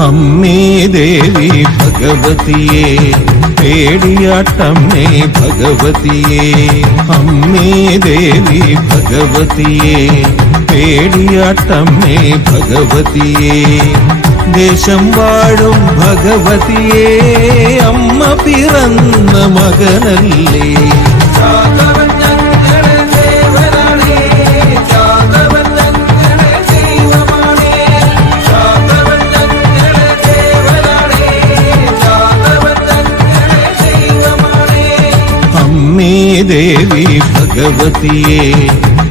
അമ്മേ ദേവി ഭഗവതിയേ പേടിയാട്ടമ്മേ ഭഗവതിയേ അമ്മേ ദേവി ഭഗവതിയേ പേടിയാട്ടമ്മേ ഭഗവതിയേ ദേശം വാഴും ഭഗവതിയേ അമ്മ പിറന്ന മകനല്ലേ ദേവി ഭഗവതിയേ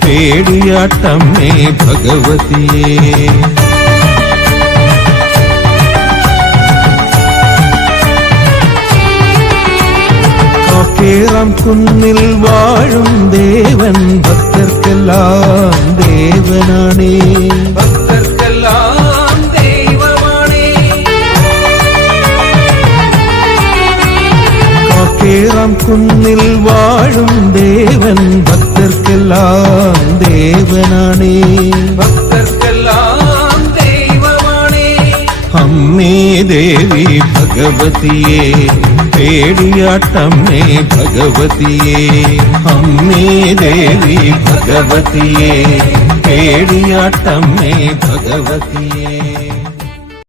പേടിയാട്ടമ്മേ ഭഗവതിയേ കാക്കേറാം കുന്നിൽ വാഴും ദേവൻ ഭക്തർക്കെല്ലാം ദേവനാണേ കാക്കേറാം കുന്നിൽ വാഴും ദേവൻ ഭക്തർക്കെല്ലാം ദേവനാണേ അമ്മേ ദേവി ഭഗവതിയേ പേടിയാട്ടമ്മേ ഭഗവതിയേ അമ്മേ ദേവി ഭഗവതിയേ പേടിയാട്ടമ്മേ ഭഗവതിയേ